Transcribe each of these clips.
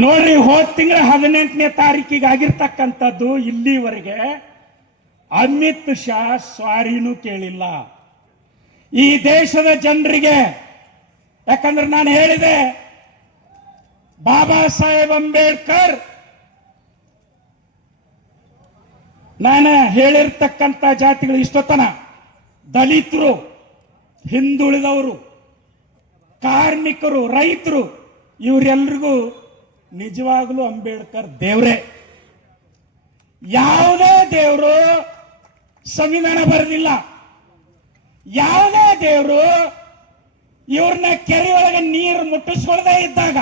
ನೋಡ್ರಿ, ಹೋದ ತಿಂಗಳ ಹದಿನೆಂಟನೇ ತಾರೀಕಿಗೆ ಆಗಿರ್ತಕ್ಕಂಥದ್ದು ಇಲ್ಲಿವರೆಗೆ ಅಮಿತ್ ಶಾ ಸ್ವಾರಿನೂ ಕೇಳಿಲ್ಲ. ಈ ದೇಶದ ಜನರಿಗೆ, ಯಾಕಂದ್ರೆ ನಾನು ಹೇಳಿದೆ, ಬಾಬಾ ಸಾಹೇಬ್ ಅಂಬೇಡ್ಕರ್, ನಾನು ಹೇಳಿರ್ತಕ್ಕಂಥ ಜಾತಿಗಳು ಇಷ್ಟೊತ್ತನ, ದಲಿತರು, ಹಿಂದುಳಿದವರು, ಕಾರ್ಮಿಕರು, ರೈತರು, ಇವರೆಲ್ರಿಗೂ ನಿಜವಾಗ್ಲೂ ಅಂಬೇಡ್ಕರ್ ದೇವ್ರೆ. ಯಾವುದೇ ದೇವರು ಸಂವಿಧಾನ ಬರೆದಿಲ್ಲ. ಯಾವುದೇ ದೇವರು ಇವ್ರನ್ನ ಕೆರೆ ಒಳಗೆ ನೀರು ಮುಟ್ಟಿಸ್ಕೊಳ್ದೇ ಇದ್ದಾಗ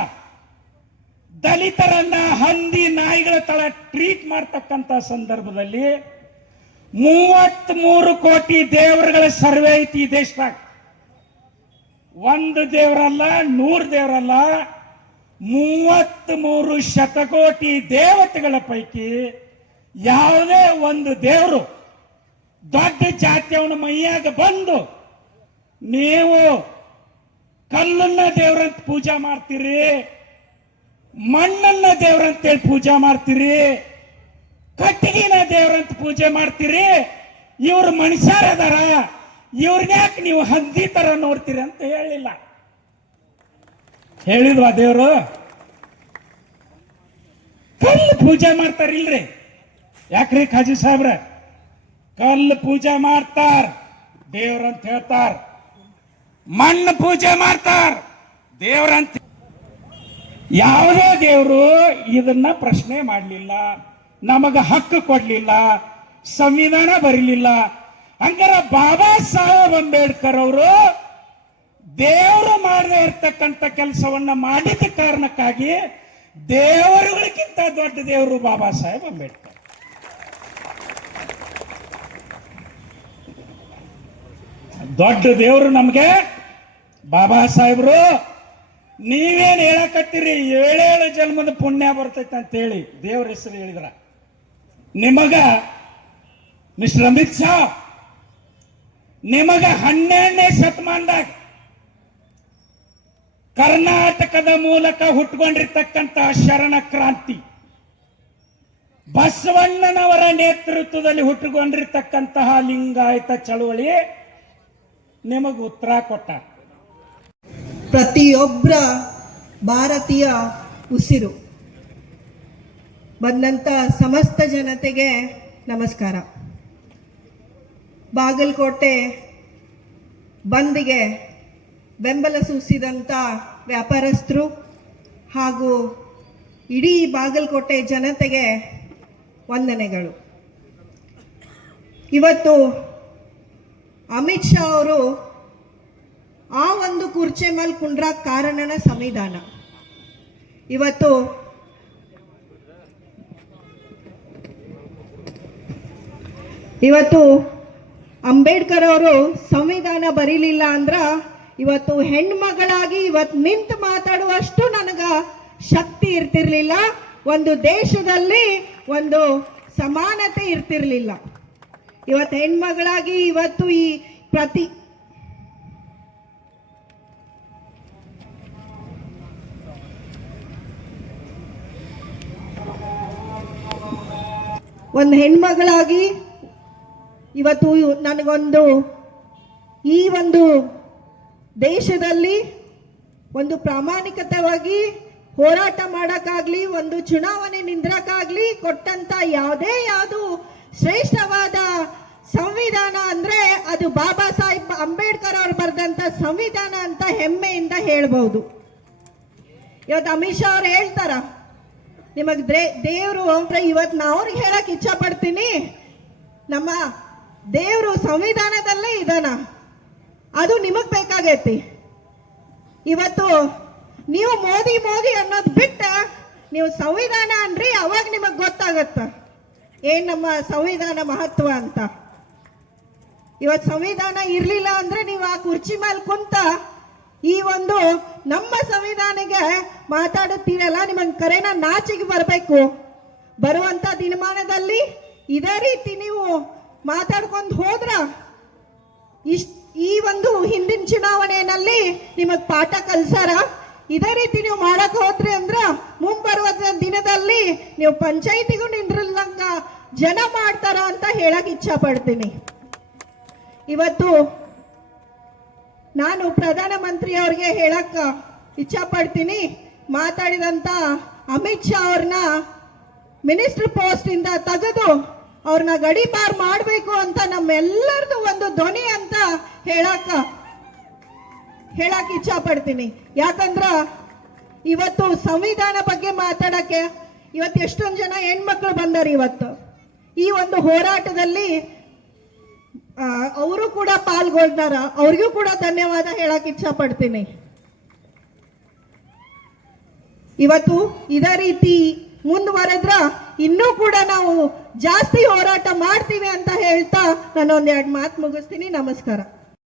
ದಲಿತರನ್ನ ಹಂದಿ ನಾಯಿಗಳ ತಳ ಟ್ರೀಟ್ ಮಾಡ್ತಕ್ಕಂಥ ಸಂದರ್ಭದಲ್ಲಿ ಮೂವತ್ತ್ ಮೂರು ಕೋಟಿ ದೇವರುಗಳ ಸರ್ವೆ ಐತಿ ಈ ದೇಶದಾಗ. ಒಂದು ದೇವರಲ್ಲ, ನೂರು ದೇವರಲ್ಲ ಮೂವತ್ತ್ ಮೂರು ಶತಕೋಟಿ ದೇವತೆಗಳ ಪೈಕಿ ಯಾವುದೇ ಒಂದು ದೇವರು ದೊಡ್ಡ ಜಾತಿಯವನ ಮೈಯಾಗ ಬಂದು ನೀವು ಕಲ್ಲನ್ನ ದೇವ್ರಂತ ಪೂಜಾ ಮಾಡ್ತೀರಿ, ಮಣ್ಣನ್ನ ದೇವರಂತೇಳಿ ಪೂಜಾ ಮಾಡ್ತೀರಿ, ಕಟ್ಟಿಗಿನ ದೇವ್ರಂತ ಪೂಜೆ ಮಾಡ್ತೀರಿ, ಇವ್ರು ಮನುಷ್ಯರದಾರ, ಇವ್ರನ್ಯಾಕೆ ನೀವು ಹಂದಿ ತರ ನೋಡ್ತೀರಿ ಅಂತ ಹೇಳಿಲ್ಲ. ಹೇಳಿದ್ವಾ ದೇವರು? ಕಲ್ಲು ಪೂಜೆ ಮಾಡ್ತಾರಿಲ್ರಿ ಯಾಕ್ರಿ ಖಾಜಿ ಸಾಹೇಬ್ರ? ಕಲ್ಲು ಪೂಜೆ ಮಾಡ್ತಾರ. ದೇವ್ರಂತ ಹೇಳ್ತಾರ. ಮಣ್ಣು ಪೂಜೆ ಮಾಡ್ತಾರ. ದೇವ್ರಂತ ಯಾವುದೇ ದೇವರು ಇದನ್ನ ಪ್ರಶ್ನೆ ಮಾಡಲಿಲ್ಲ. ನಮಗ ಹಕ್ಕು ಕೊಡ್ಲಿಲ್ಲ. ಸಂವಿಧಾನ ಬರಲಿಲ್ಲ. ಹಂಗಾರ ಬಾಬಾ ಸಾಹೇಬ್ ಅಂಬೇಡ್ಕರ್ ಅವರು ದೇವರು ಮಾಡದೇ ಇರ್ತಕ್ಕಂಥ ಕೆಲಸವನ್ನ ಮಾಡಿದ ಕಾರಣಕ್ಕಾಗಿ ದೇವರುಗಳಿಗಿಂತ ದೊಡ್ಡ ದೇವರು ಬಾಬಾ ಸಾಹೇಬ್ ಅಂಬೇಡ್ಕರ್. ದೊಡ್ಡ ದೇವರು ನಮಗೆ ಬಾಬಾ ಸಾಹೇಬ್ರು. ನೀವೇನು ಹೇಳಕತ್ತೀರಿ? ಏಳೇಳು ಜನ್ಮದ ಪುಣ್ಯ ಬರ್ತೈತೆ ಅಂತ ಹೇಳಿ ದೇವ್ರ ಹೆಸರು ಹೇಳಿದ್ರ. ನಿಮಗ ಮಿಸ್ಟರ್ ಅಮಿತ್ ಶಾ, ನಿಮಗ ಹನ್ನೆರಡನೇ ಶತಮಾನದಾಗ ಕರ್ನಾಟಕದ ಮೂಲಕ ಹುಟ್ಕೊಂಡಿರ್ತಕ್ಕಂತಹ ಶರಣ ಕ್ರಾಂತಿ. ಬಸವಣ್ಣನವರ ನೇತೃತ್ವದಲ್ಲಿ ಹುಟ್ಟುಕೊಂಡಿರ್ತಕ್ಕಂತಹ ಲಿಂಗಾಯತ ಚಳುವಳಿ ನಿಮಗೆ ಉತ್ತರ ಕೊಟ್ಟ. ಪ್ರತಿಯೊಬ್ಬರ ಭಾರತೀಯ ಉಸಿರು. ಬಂದಂಥ ಸಮಸ್ತ ಜನತೆಗೆ ನಮಸ್ಕಾರ. ಬಾಗಲಕೋಟೆ ಬಂದ್ಗೆ ಬೆಂಬಲ ಸೂಚಿಸಿದಂಥ ವ್ಯಾಪಾರಸ್ಥರು ಹಾಗೂ ಇಡೀ ಬಾಗಲಕೋಟೆ ಜನತೆಗೆ ವಂದನೆಗಳು. ಇವತ್ತು ಅಮಿತ್ ಶಾ ಅವರು ಆ ಒಂದು ಕುರ್ಚೆ ಮೇಲೆ ಕುಂಡ್ರ ಕಾರಣನ ಸಂವಿಧಾನ. ಇವತ್ತು ಇವತ್ತು ಅಂಬೇಡ್ಕರ್ ಅವರು ಸಂವಿಧಾನ ಬರೀಲಿಲ್ಲ ಅಂದ್ರ ಇವತ್ತು ಹೆಣ್ಮಗಳಾಗಿ ಇವತ್ತು ನಿಂತು ಮಾತಾಡುವಷ್ಟು ನನಗ ಶಕ್ತಿ ಇರ್ತಿರ್ಲಿಲ್ಲ. ಒಂದು ದೇಶದಲ್ಲಿ ಒಂದು ಸಮಾನತೆ ಇರ್ತಿರ್ಲಿಲ್ಲ. ಇವತ್ತು ಹೆಣ್ಮಗಳಾಗಿ ಇವತ್ತು ಈ ಪ್ರತಿ ಒಂದು ಹೆಣ್ಮಗಳಾಗಿ ಇವತ್ತು ನನಗೊಂದು ಈ ಒಂದು ದೇಶದಲ್ಲಿ ಒಂದು ಪ್ರಾಮಾಣಿಕತವಾಗಿ ಹೋರಾಟ ಮಾಡೋಕ್ಕಾಗಲಿ, ಒಂದು ಚುನಾವಣೆ ನಿಂದ್ರಕ್ಕಾಗಲಿ ಕೊಟ್ಟಂತ ಯಾವುದೇ ಯಾವುದು ಶ್ರೇಷ್ಠವಾದ ಸಂವಿಧಾನ ಅಂದ್ರೆ ಅದು ಬಾಬಾ ಸಾಹೇಬ್ ಅಂಬೇಡ್ಕರ್ ಅವರು ಬರೆದಂತ ಸಂವಿಧಾನ ಅಂತ ಹೆಮ್ಮೆಯಿಂದ ಹೇಳ್ಬಹುದು ಇವತ್ತು ಅಮಿತ್ ಶಾ ಅವ್ರು ಹೇಳ್ತಾರ, ನಿಮಗ್ ದೇವರು ಇವತ್ತು ನಾ ಅವ್ರಿಗೆ ಹೇಳಕ್ ಇಚ್ಛಾ ಪಡ್ತೀನಿ ನಮ್ಮ ದೇವರು ಸಂವಿಧಾನದಲ್ಲೇ ಇದಾನ. ಅದು ನಿಮಗ್ ಬೇಕಾಗೈತಿ. ಇವತ್ತು ನೀವು ಮೋದಿ ಮೋದಿ ಅನ್ನೋದು ಬಿಟ್ಟ ನೀವು ಸಂವಿಧಾನ ಅನ್ರಿ, ಅವಾಗ ನಿಮಗ್ ಗೊತ್ತಾಗತ್ತ. ಏನ್ ನಮ್ಮ ಸಂವಿಧಾನ ಮಹತ್ವ ಅಂತ? ಇವತ್ತು ಸಂವಿಧಾನ ಇರ್ಲಿಲ್ಲ ಅಂದ್ರೆ ನೀವು ಆ ಕುರ್ಚಿ ಮೇಲೆ ಕುಂತ ಈ ಒಂದು ನಮ್ಮ ಸಂವಿಧಾನಿಗೆ ಮಾತಾಡುತ್ತೀರಲ್ಲ, ನಿಮಗೆ ಕರೆನ ನಾಚಿಗೆ ಬರಬೇಕು. ಬರುವಂತ ದಿನಮಾನದಲ್ಲಿ ಇದೇ ರೀತಿ ನೀವು ಮಾತಾಡ್ಕೊಂಡು ಹೋದ್ರ ಇಷ್ಟ ಈ ಒಂದು ಹಿಂದಿನ ಚುನಾವಣೆಯಲ್ಲಿ ನಿಮಗ್ ಪಾಠ ಕಲ್ಸಾರ? ಇದೇ ರೀತಿ ನೀವು ಮಾಡಕ್ ಹೋದ್ರಿ ಅಂದ್ರ ಮುಂಬರುವ ದಿನದಲ್ಲಿ ನೀವು ಪಂಚಾಯಿತಿಗೂ ನಿಂದ್ರಲ್ಲಂಗ ಜನ ಮಾಡ್ತಾರ ಅಂತ ಹೇಳಕ್ ಇಚ್ಛಾ ಪಡ್ತೀನಿ. ಇವತ್ತು ನಾನು ಪ್ರಧಾನಮಂತ್ರಿ ಅವ್ರಿಗೆ ಹೇಳಕ್ ಇಚ್ಛಾ ಪಡ್ತೀನಿ. ಮಾತಾಡಿದಂತ ಅಮಿತ್ ಶಾ ಅವ್ರನ್ನ ಮಿನಿಸ್ಟರ್ ಪೋಸ್ಟ್ ಇಂದ ತೆಗೆದು ಅವ್ರನ್ನ ಗಡಿಪಾರ್ ಮಾಡಬೇಕು ಅಂತ ನಮ್ಮೆಲ್ಲರದು ಒಂದು ಧ್ವನಿ ಅಂತ ಹೇಳಾಕ ಹೇಳಕ್ ಇಚ್ಛಾ ಪಡ್ತೀನಿ ಯಾಕಂದ್ರ ಇವತ್ತು ಸಂವಿಧಾನ ಬಗ್ಗೆ ಮಾತಾಡಕ್ಕೆ ಇವತ್ತು ಎಷ್ಟೊಂದು ಜನ ಹೆಣ್ಮಕ್ಳು ಬಂದಾರ ಇವತ್ತು. ಈ ಒಂದು ಹೋರಾಟದಲ್ಲಿ ಅವರು ಕೂಡ ಪಾಲ್ಗೊಳ್ತಾರ ಅವ್ರಿಗೂ ಕೂಡ ಧನ್ಯವಾದ ಹೇಳಕ್ ಇಚ್ಛಾ ಪಡ್ತೀನಿ ಇವತ್ತು ಇದೇ ರೀತಿ ಮುಂದುವರೆದ್ರ ಇನ್ನೂ ಕೂಡ ನಾವು ಜಾಸ್ತಿ ಹೋರಾಟ ಮಾಡ್ತೀವಿ ಅಂತ ಹೇಳ್ತಾ ನಾನು ಒಂದೆರಡು ಮಾತು ಮುಗಿಸ್ತೀನಿ. ನಮಸ್ಕಾರ.